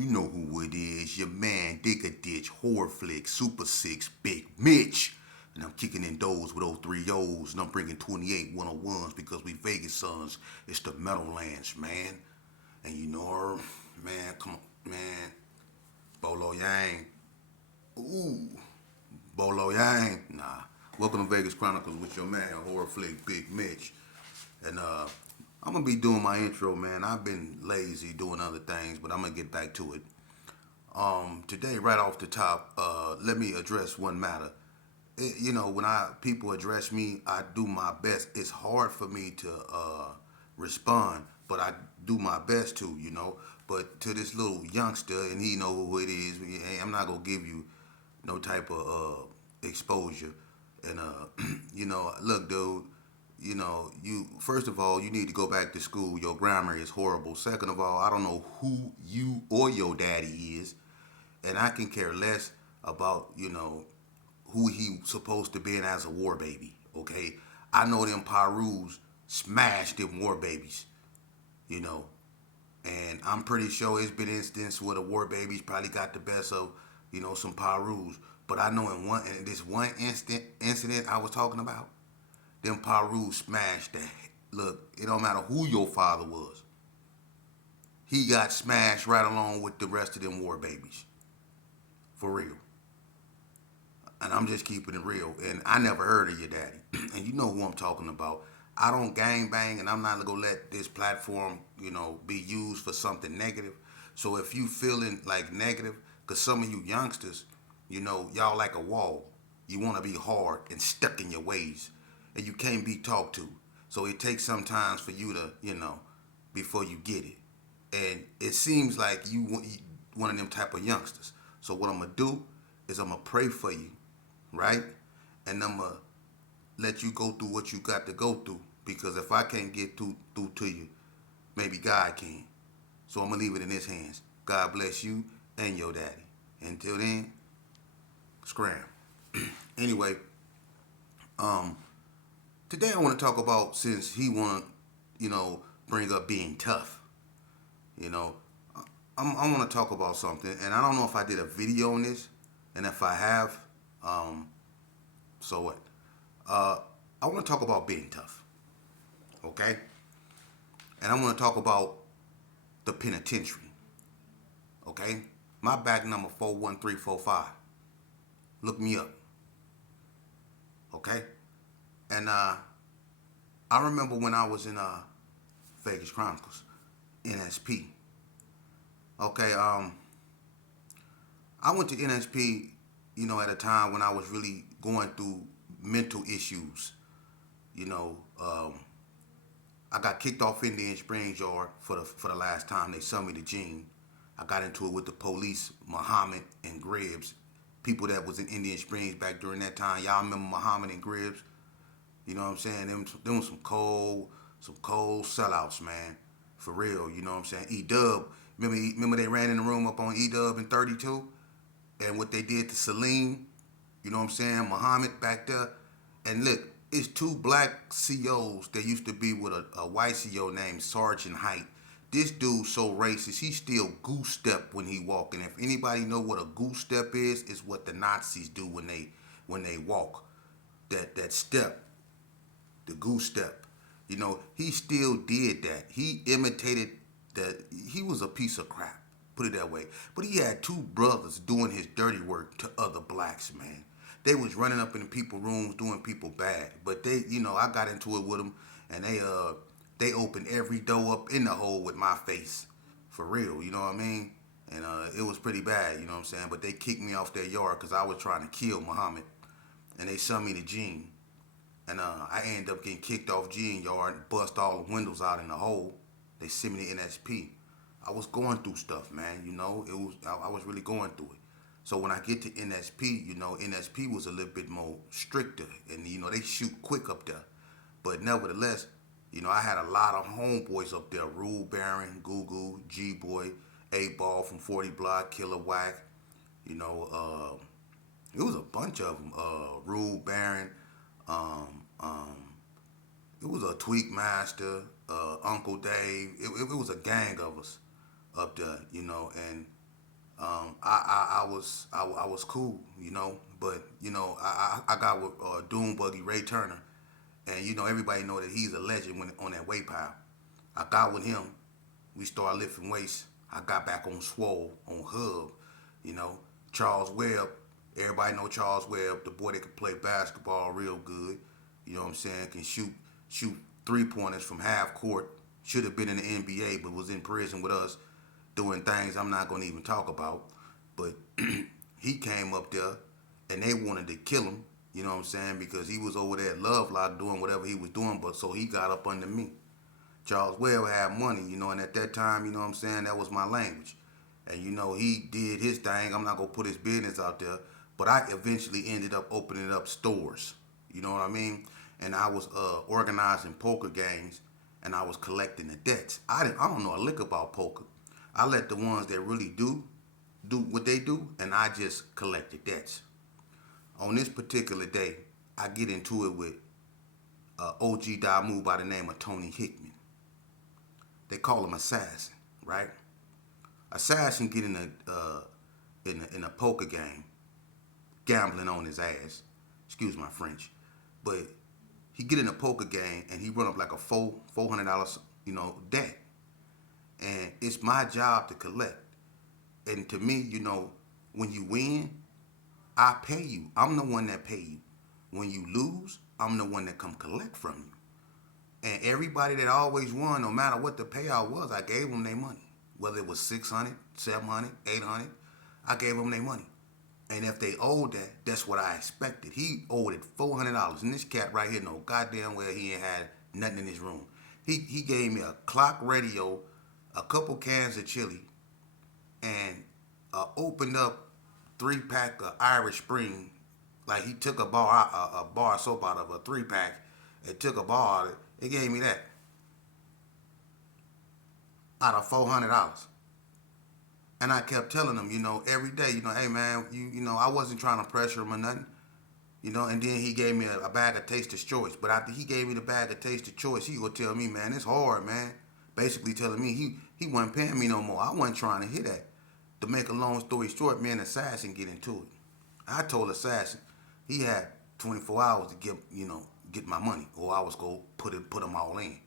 You know who it is. Your man, Dig a Ditch, Horror Flick, Super 6, Big Mitch. And I'm kicking in those with those 3 O's. And I'm bringing 28 101s because we Vegas sons. It's the Meadowlands, man. And you know her, man, come on, man. Bolo Yang. Ooh. Bolo Yang. Nah. Welcome to Vegas Chronicles with your man, Horror Flick, Big Mitch. And I'm gonna be doing my intro, man. I've been lazy doing other things, but I'm gonna get back to it. Today, right off the top, let me address one matter. When people address me, I do my best. It's hard for me to respond, but I do my best to, But to this little youngster, and he know who it is. Hey, I'm not gonna give you no type of exposure. And look, dude. You first of all, you need to go back to school. Your grammar is horrible. Second of all, I don't know who you or your daddy is, and I can care less about who he supposed to be as a war baby. Okay, I know them Pirus smashed them war babies, you know, and I'm pretty sure it's been instances where the war babies probably got the best of some Pirus. But I know in this one incident I was talking about, them Pirus smashed that. Look, it don't matter who your father was. He got smashed right along with the rest of them war babies. For real. And I'm just keeping it real. And I never heard of your daddy. And you know who I'm talking about. I don't gang bang, and I'm not gonna let this platform, be used for something negative. So if you feeling like negative, cause some of you youngsters, y'all like a wall. You want to be hard and stuck in your ways, and you can't be talked to. So it takes sometimes for you to, before you get it. And it seems like you one of them type of youngsters. So what I'm gonna do is I'm gonna pray for you, right? And I'm gonna let you go through what you got to go through. Because if I can't get through to you, maybe God can. So I'm gonna leave it in His hands. God bless you and your daddy. Until then, scram. Anyway, today I want to talk about, since he want to, bring up being tough. You know, I want to talk about something, and I don't know if I did a video on this, and if I have, so what? I want to talk about being tough, okay? And I want to talk about the penitentiary, okay? My back number 41345. Look me up, okay? And I remember when I was in Vegas Chronicles, NSP. Okay, I went to NSP, at a time when I was really going through mental issues. You know, I got kicked off Indian Springs Yard for the last time they sent me to Gene. I got into it with the police, Muhammad and Gribbs, people that was in Indian Springs back during that time. Y'all remember Muhammad and Gribbs? You know what I'm saying? Them was some cold sellouts, man. For real, you know what I'm saying? E-Dub, remember they ran in the room up on E-Dub in 32? And what they did to Salim, you know what I'm saying? Muhammad back there. And look, it's 2 black COs that used to be with a white CO named Sergeant Height. This dude so racist, he still goose step when he walking. If anybody know what a goose step is, it's what the Nazis do when they walk. That step, the goose step. He still did that. He imitated that. He was a piece of crap, put it that way. But he had 2 brothers doing his dirty work to other blacks, man. They was running up in the people rooms doing people bad. But they, I got into it with them, and they opened every door up in the hole with my face. For real, you know what I mean? And it was pretty bad, you know what I'm saying? But they kicked me off their yard because I was trying to kill Muhammad. And they sent me to Gene. And I ended up getting kicked off Gene Yard and bust all the windows out in the hole. They sent me to NSP. I was going through stuff, man. I was really going through it. So when I get to NSP, NSP was a little bit more stricter, and they shoot quick up there. But nevertheless, I had a lot of homeboys up there: Rule Baron, Goo, G Boy, 8 Ball from 40 Block, Killer Whack. It was a bunch of them. Rule Baron. Um, um, it was a Tweak Master, Uncle Dave. It was a gang of us up there, and I was cool, but I got with Doom Buggy Ray Turner, and everybody know that he's a legend when on that weight pile. I got with him. We started lifting weights. I got back on Swole on Hub, you know. Charles Webb. Everybody know Charles Webb, the boy that can play basketball real good. You know what I'm saying? Can shoot 3-pointers from half court. Should have been in the NBA, but was in prison with us doing things I'm not gonna even talk about. But he came up there and they wanted to kill him, you know what I'm saying? Because he was over there at Love Lock doing whatever he was doing, but so he got up under me. Charles Webb had money, and at that time, you know what I'm saying, that was my language. And he did his thing. I'm not gonna put his business out there, but I eventually ended up opening up stores. You know what I mean? And I was organizing poker games, and I was collecting the debts. I don't know a lick about poker. I let the ones that really do what they do, and I just collect the debts. On this particular day, I get into it with OG Damu by the name of Tony Hickman. They call him Assassin, right? Assassin get in a poker game, gambling on his ass. Excuse my French, but he get in a poker game and he run up like a $400 debt, and it's my job to collect. And to me, when you win, I pay you. I'm the one that pay you. When you lose, I'm the one that come collect from you. And everybody that always won, no matter what the payout was, I gave them their money. Whether it was 600, 700, 800, I gave them their money. And if they owed that, that's what I expected. He owed it $400. And this cat right here, no goddamn well he ain't had nothing in his room. He gave me a clock radio, a couple cans of chili, and opened up 3-pack of Irish Spring. Like he took a bar of soap out of a 3-pack and took a bar out of it. He gave me that out of $400. And I kept telling him, every day, hey man, I wasn't trying to pressure him or nothing, and then he gave me a bag of Taster's Choice. But after he gave me the bag of Taster's Choice, he would tell me, man, it's hard, man. Basically telling me he wasn't paying me no more. I wasn't trying to hit that. To make a long story short, me and Assassin get into it. I told Assassin he had 24 hours to get my money, or I was gonna put them all in.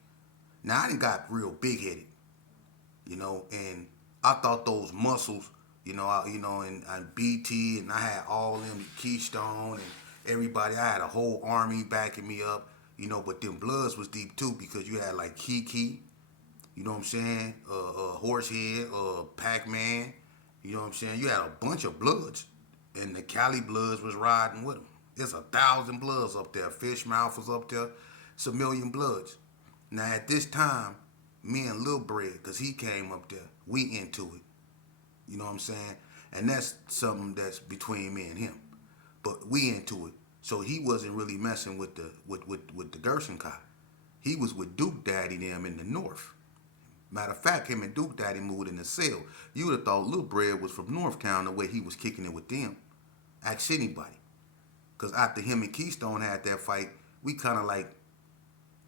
Now I done got real big headed, and I thought those muscles, and BT, and I had all them Keystone and everybody. I had a whole army backing me up, but them Bloods was deep too, because you had like Kiki, you know what I'm saying, Horsehead, Pac-Man, you know what I'm saying. You had a bunch of Bloods, and the Cali Bloods was riding with them. There's 1,000 Bloods up there. Fishmouth was up there. It's 1,000,000 Bloods. Now at this time, me and Lil Bread, because he came up there, we into it. You know what I'm saying? And that's something that's between me and him. But we into it. So he wasn't really messing with the Gerson Kai. He was with Duke Daddy them in the north. Matter of fact, him and Duke Daddy moved in the cell. You would have thought Lil Bread was from Northtown the way he was kicking it with them. Ask anybody. Because after him and Keystone had that fight, we kind of like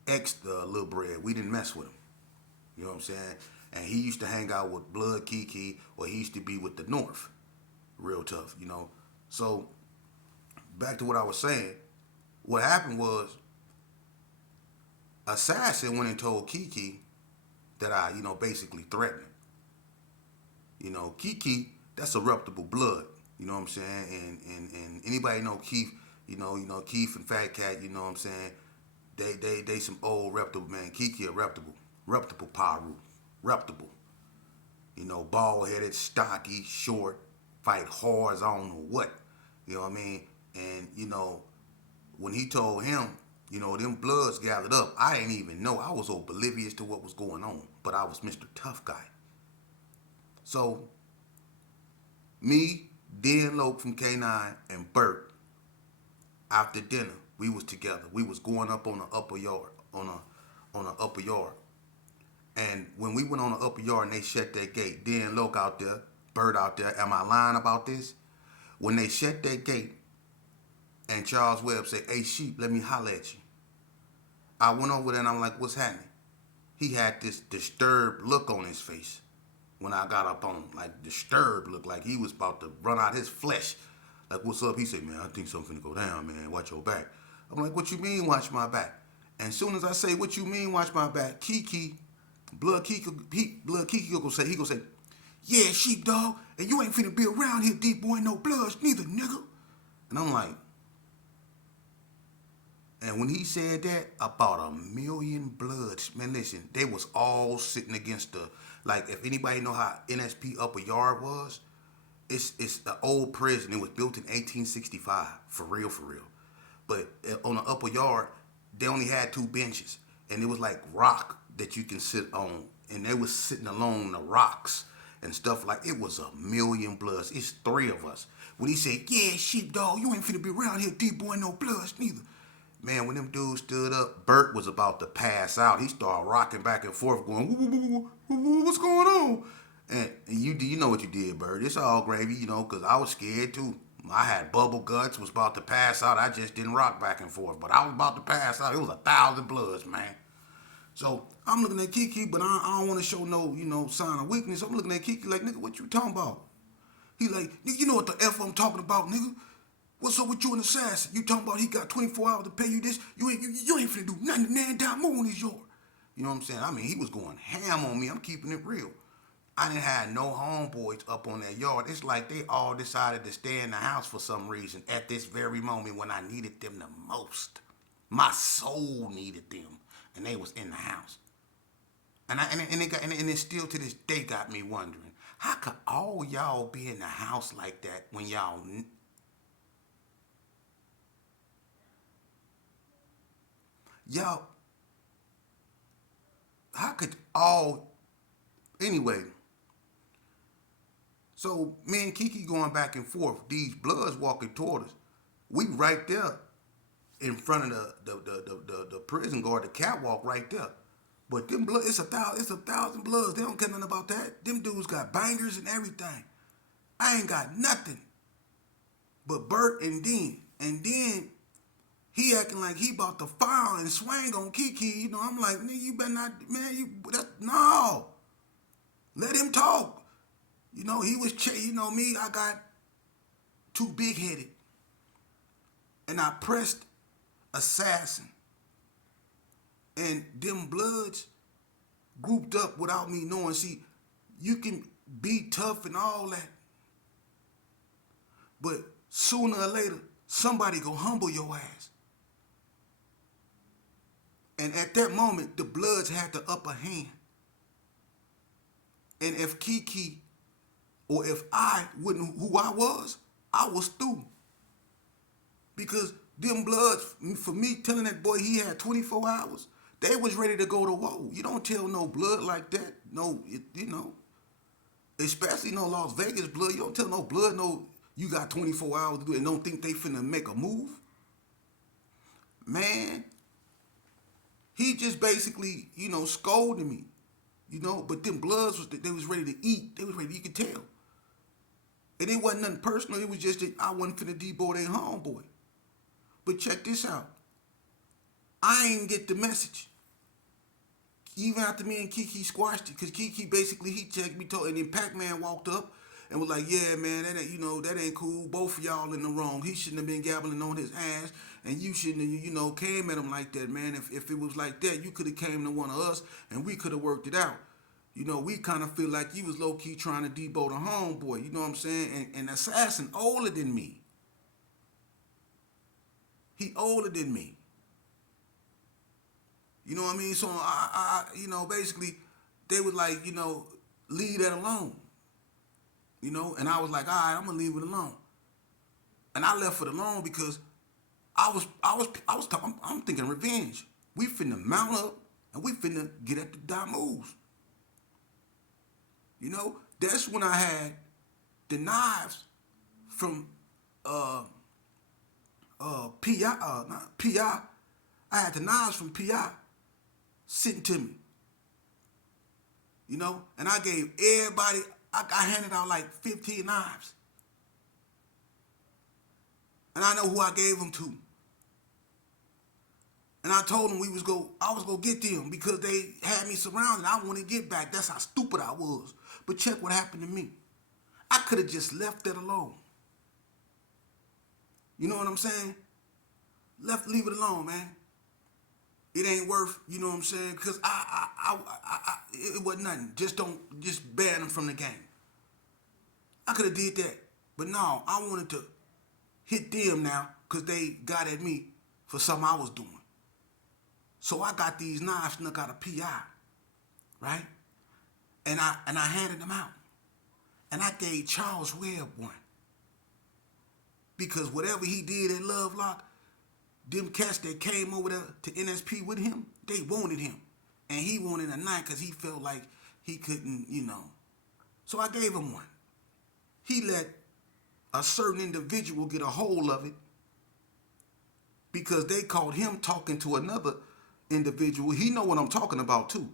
X'd Lil Bread. We didn't mess with him. You know what I'm saying? And he used to hang out with Blood Kiki, or he used to be with the North. Real tough, So, back to what I was saying. What happened was, Assassin went and told Kiki that I, basically threatened him. Kiki, that's a reputable blood. You know what I'm saying? And anybody know Keith, Keith and Fat Cat, you know what I'm saying? They some old reputable, man. Kiki a reputable Paru. Reputable. Bald headed, stocky, short, fight hard as I don't know what. You know what I mean? And, when he told him, them Bloods gathered up, I didn't even know. I was oblivious to what was going on. But I was Mr. Tough Guy. So, me, Dan Loke from K9, and Bert, after dinner, we was together. We was going up on the upper yard, on the upper yard. And when we went on the upper yard and they shut that gate, Dan Loke out there, Bert out there, am I lying about this? When they shut that gate, and Charles Webb said, hey, Sheep, let me holler at you. I went over there and I'm like, what's happening? He had this disturbed look on his face. when I got up on him, like disturbed, looked like he was about to run out his flesh. Like, what's up? He said, man, I think something finna go down, man. Watch your back. I'm like, what you mean, watch my back? And as soon as I say, what you mean, watch my back, Blood Kiki gonna say, yeah, sheepdog, and you ain't finna be around here, deep boy, no bloods, neither, nigga. And I'm like, and when he said that, about 1,000,000 bloods, man, listen, they was all sitting against the, like, if anybody know how NSP Upper Yard was, it's the old prison. It was built in 1865, for real, for real. But on the upper yard, they only had 2 benches, and it was like rock that you can sit on, and they was sitting along the rocks and stuff like. It was 1,000,000 bloods. It's 3 of us. When he said, "Yeah, sheepdog, you ain't finna be around here, D-boy, no bloods neither." Man, when them dudes stood up, Bert was about to pass out. He started rocking back and forth, going, "What's going on?" And you know what you did, Bert. It's all gravy, because I was scared too. I had bubble guts, was about to pass out. I just didn't rock back and forth, but I was about to pass out. It was 1,000 bloods, man. So I'm looking at Kiki, but I don't want to show no, sign of weakness. I'm looking at Kiki like, nigga, what you talking about? He like, nigga, you know what the F I'm talking about, nigga? What's up with you and Assassin? You talking about he got 24 hours to pay you this? You ain't finna do nothing. Man, down more on his yard. You know what I'm saying? I mean, he was going ham on me. I'm keeping it real. I didn't have no homeboys up on that yard. It's like they all decided to stay in the house for some reason at this very moment when I needed them the most. My soul needed them, and they was in the house. And it still to this day got me wondering, how could all y'all be in the house like that when y'all, how could all, anyway. So me and Kiki going back and forth, these bloods walking toward us. We right there in front of the prison guard, the catwalk right there. But them blood, it's 1,000 bloods. They don't care nothing about that. Them dudes got bangers and everything. I ain't got nothing but Bert and then he acting like he about to fire and swing on Kiki. I'm like, nigga, you better not, man. No, let him talk. He was, me. I got too big headed, and I pressed Assassin, and them bloods grouped up without me knowing. See, you can be tough and all that, but sooner or later, somebody go humble your ass. And at that moment, the bloods had the upper hand. And if Kiki or if I wasn't who I was through. Because them bloods, for me telling that boy he had 24 hours, they was ready to go to war. You don't tell no blood like that. No, especially no Las Vegas blood. You don't tell no blood, no, you got 24 hours to do it and don't think they finna make a move. Man, he just basically, scolded me. But them bloods, they was ready to eat. They was ready, you could tell. And it wasn't nothing personal. It was just that I wasn't finna debo their homeboy. But check this out. I ain't get the message. Even after me and Kiki squashed it, because Kiki basically, he checked me, and then Pac-Man walked up and was like, yeah, man, that ain't cool. Both of y'all in the wrong. He shouldn't have been gabbling on his ass, and you shouldn't have, came at him like that, man. If it was like that, you could have came to one of us, and we could have worked it out. We kind of feel like you was low-key trying to debo the homeboy, you know what I'm saying? And Assassin older than me. He older than me. You know what I mean? So basically, they was like, leave that alone. And I was like, all right, I'm gonna leave it alone. And I left it alone because I'm thinking revenge. We finna mount up and we finna get at the Damus. That's when I had the knives from PI, not PI. I had the knives from PI sitting to me. And I gave everybody, I handed out like 15 knives. And I know who I gave them to. And I told them I was gonna get them because they had me surrounded. I wanted to get back. That's how stupid I was. But check what happened to me. I could have just left that alone. You know what I'm saying? Leave it alone, man. It ain't worth, you know what I'm saying? Because it wasn't nothing. Just ban them from the game. I could have did that. But no, I wanted to hit them now because they got at me for something I was doing. So I got these knives snuck out of PI, right? And I handed them out. And I gave Charles Webb one. Because whatever he did at Love Lock, them cats that came over there to NSP with him, they wanted him. And he wanted a knife because he felt like he couldn't, So I gave him one. He let a certain individual get a hold of it because they caught him talking to another individual. He know what I'm talking about too.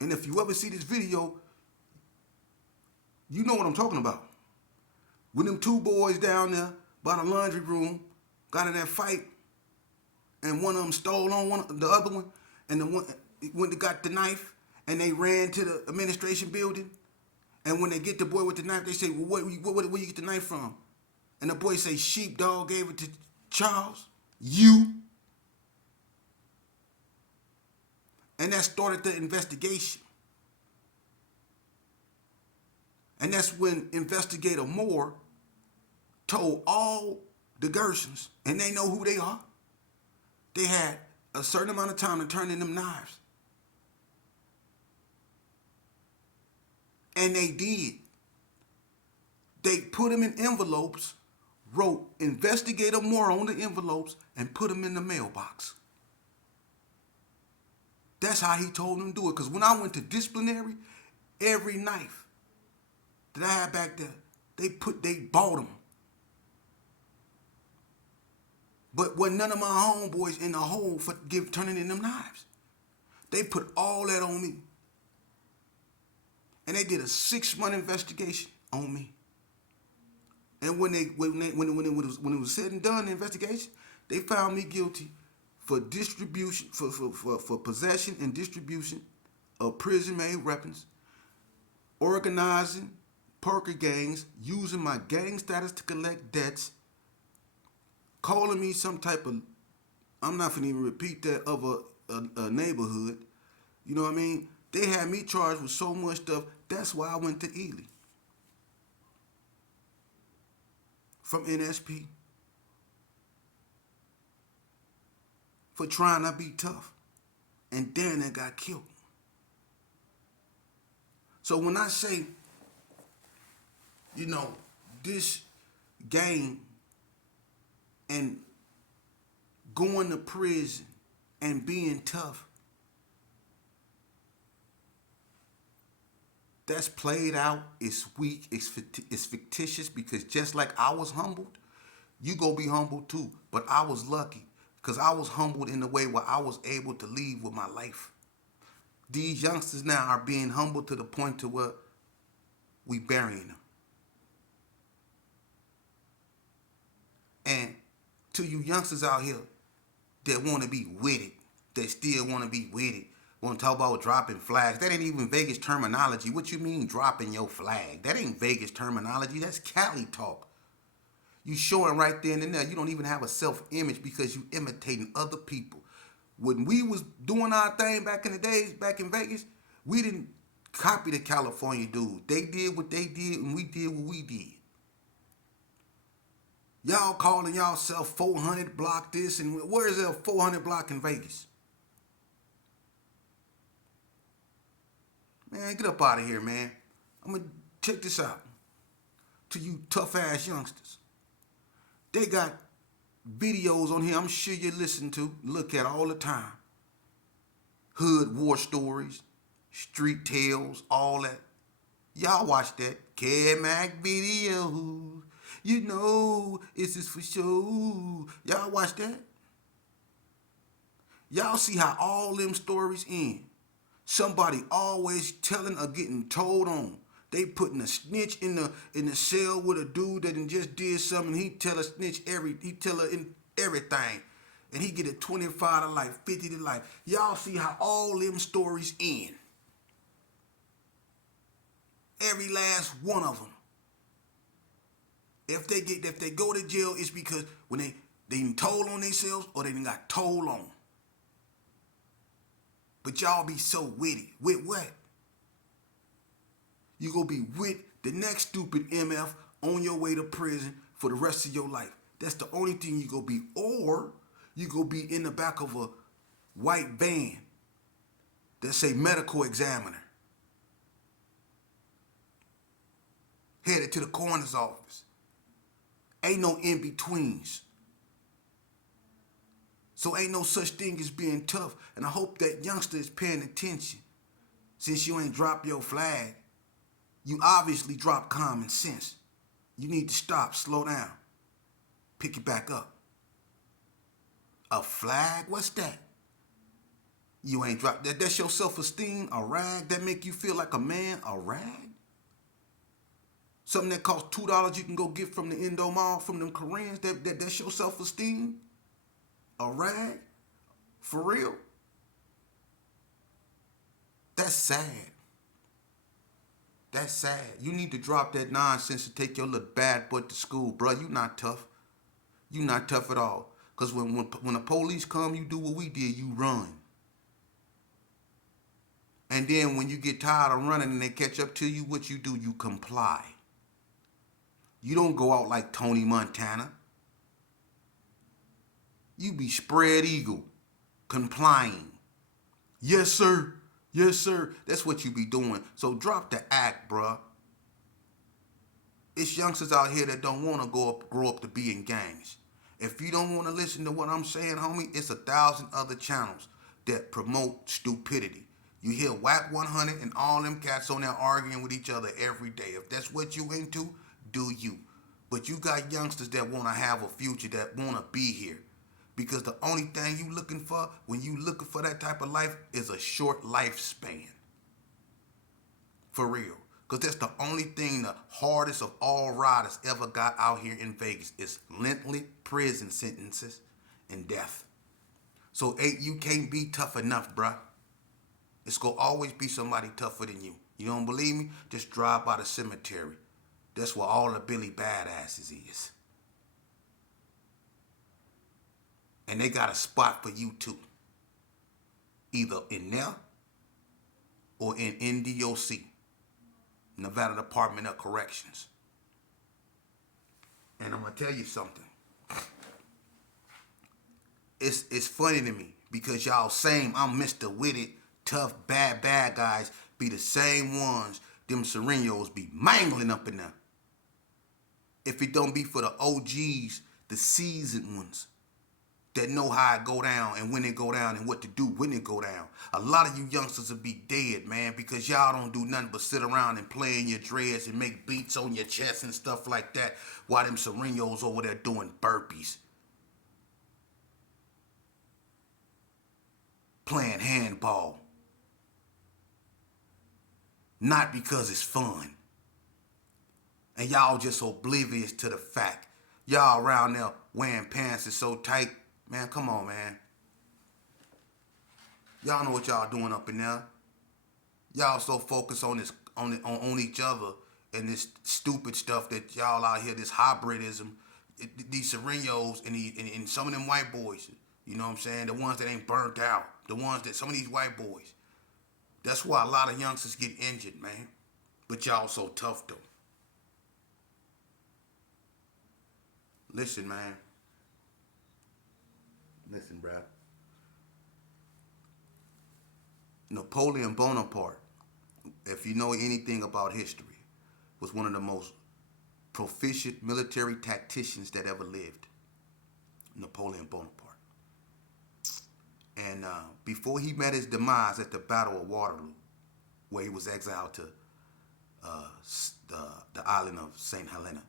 And if you ever see this video, you know what I'm talking about. When them two boys down there by the laundry room got in that fight, and one of them stole on the other one, and the one when they got the knife, and they ran to the administration building, and when they get the boy with the knife, they say, "Well, where you get the knife from?" And the boy say, "Sheepdog gave it to Charles." You. And that started the investigation. And that's when Investigator Moore told all the Gersons, and they know who they are, they had a certain amount of time to turn in them knives. And they did. They put them in envelopes, wrote Investigator Moore on the envelopes, and put them in the mailbox. That's how he told them to do it. Because when I went to disciplinary, every knife that I had back there, they bought them. But wasn't none of my homeboys in the hole for turning in them knives. They put all that on me. And they did a 6-month investigation on me. And when it was said and done, the investigation, they found me guilty for distribution, for possession and distribution of prison-made weapons, organizing poker gangs, using my gang status to collect debts, calling me some type of, I'm not finna even repeat that, of a neighborhood. You know what I mean? They had me charged with so much stuff. That's why I went to Ely from NSP for trying to be tough. And then they got killed. So when I say, this game and going to prison and being tough, that's played out, it's weak, it's fictitious, because just like I was humbled, you go be humbled too. But I was lucky because I was humbled in the way where I was able to leave with my life. These youngsters now are being humbled to the point to where we burying them. And to you youngsters out here that want to be with it, that still want to be with it, want to talk about dropping flags. That ain't even Vegas terminology. What you mean dropping your flag? That ain't Vegas terminology. That's Cali talk. You showing right there and there. You don't even have a self-image because you imitating other people. When we was doing our thing back in the days, back in Vegas, we didn't copy the California dudes. They did what they did and we did what we did. Y'all calling y'allself 400 block this, and where is there a 400 block in Vegas? Man, get up out of here, man. I'm going to check this out. To you tough-ass youngsters. They got videos on here I'm sure you listen to, look at all the time. Hood war stories, street tales, all that. Y'all watch that. K-Mac video. You know, it's just for show. Y'all watch that? Y'all see how all them stories end. Somebody always telling or getting told on. They putting a snitch in the cell with a dude that just did something. He tell a snitch everything. And he get a 25 to life, 50 to life. Y'all see how all them stories end. Every last one of them. If they go to jail, it's because when they done told on themselves or they done got told on. But y'all be so witty. With what? You gonna be with the next stupid MF on your way to prison for the rest of your life. That's the only thing you gonna be. Or you gonna be in the back of a white van that say medical examiner. Headed to the coroner's office. Ain't no in-betweens. So ain't no such thing as being tough. And I hope that youngster is paying attention. Since you ain't dropped your flag, you obviously dropped common sense. You need to stop, slow down, pick it back up. A flag? What's that? You ain't dropped that. That's your self-esteem? A rag? That make you feel like a man? A rag? Something that costs $2 you can go get from the Indo Mall, from them Koreans? That's your self-esteem? A rag? For real? That's sad. That's sad. You need to drop that nonsense and take your little bad butt to school, bro. You not tough. You not tough at all. Because when the police come, you do what we did. You run. And then when you get tired of running and they catch up to you, what you do? You comply. You don't go out like Tony Montana. You be spread eagle, complying. Yes, sir. Yes, sir. That's what you be doing. So drop the act, bruh. It's youngsters out here that don't want to grow up to be in gangs. If you don't want to listen to what I'm saying, homie, it's 1,000 other channels that promote stupidity. You hear Whack 100 and all them cats on there arguing with each other every day. If that's what you into, do you. But you got youngsters that want to have a future, that want to be here. Because the only thing you looking for when you looking for that type of life is a short lifespan. For real. Because that's the only thing the hardest of all riders ever got out here in Vegas is lengthy prison sentences and death. So you can't be tough enough, bruh. It's going to always be somebody tougher than you. You don't believe me? Just drive by the cemetery. That's where all the Billy Badasses is. And they got a spot for you too. Either in there or in NDOC, Nevada Department of Corrections. And I'm going to tell you something. It's funny to me because y'all same, I'm Mr. Witted, tough, bad guys be the same ones them Serenos be mangling up in there. If it don't be for the OGs, the seasoned ones, that know how it go down and when it go down and what to do when it go down. A lot of you youngsters will be dead, man, because y'all don't do nothing but sit around and play in your dreads and make beats on your chest and stuff like that while them Serenos over there doing burpees. Playing handball. Not because it's fun. And y'all just oblivious to the fact. Y'all around there wearing pants that's so tight. Man, come on, man. Y'all know what y'all doing up in there. Y'all so focused on this, on each other and this stupid stuff that y'all out here, this hybridism, these Serenos and some of them white boys. You know what I'm saying? The ones that ain't burnt out. The ones that, some of these white boys. That's why a lot of youngsters get injured, man. But y'all so tough, though. Listen, man. Listen, bruh. Napoleon Bonaparte, if you know anything about history, was one of the most proficient military tacticians that ever lived. Napoleon Bonaparte. And before he met his demise at the Battle of Waterloo, where he was exiled to the island of St. Helena,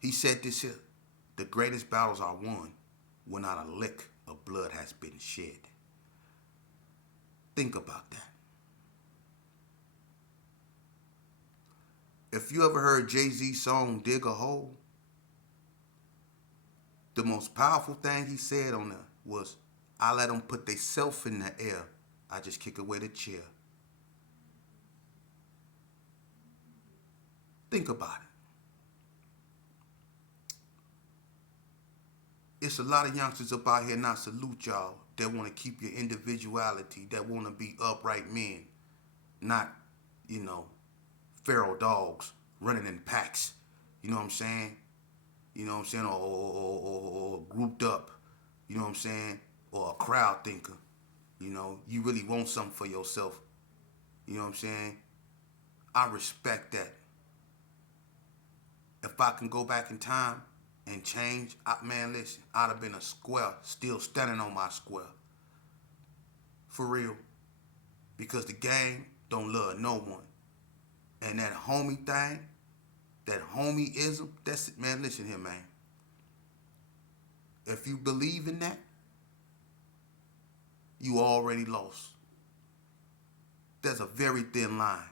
he said this here: the greatest battles are won when not a lick of blood has been shed. Think about that. If you ever heard Jay-Z's song Dig a Hole, the most powerful thing he said on there was, I let them put theyself in the air. I just kick away the chair. Think about it. It's a lot of youngsters up out here, and I salute y'all, that want to keep your individuality, that want to be upright men, not, you know, feral dogs running in packs. You know what I'm saying? You know what I'm saying? Or grouped up. You know what I'm saying? Or a crowd thinker. You know, you really want something for yourself. You know what I'm saying? I respect that. If I can go back in time and change, man, listen, I'd have been a square, still standing on my square. For real. Because the game don't love no one. And that homie thing, that homieism, that's it, man. Listen here, man. If you believe in that, you already lost. There's a very thin line.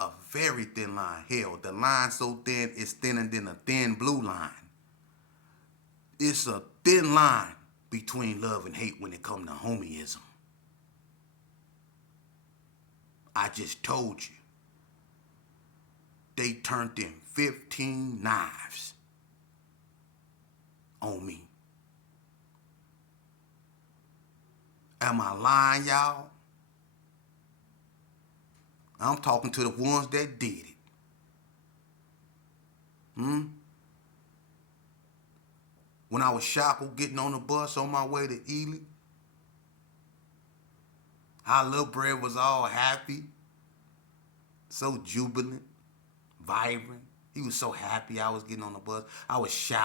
A very thin line. Hell, the line so thin, it's thinner than a thin blue line. It's a thin line between love and hate when it comes to homieism. I just told you. They turned in 15 knives on me. Am I lying, y'all? I'm talking to the ones that did it. When I was shackled getting on the bus on my way to Ely, our little bro was all happy, so jubilant, vibrant. He was so happy I was getting on the bus. I was shackled.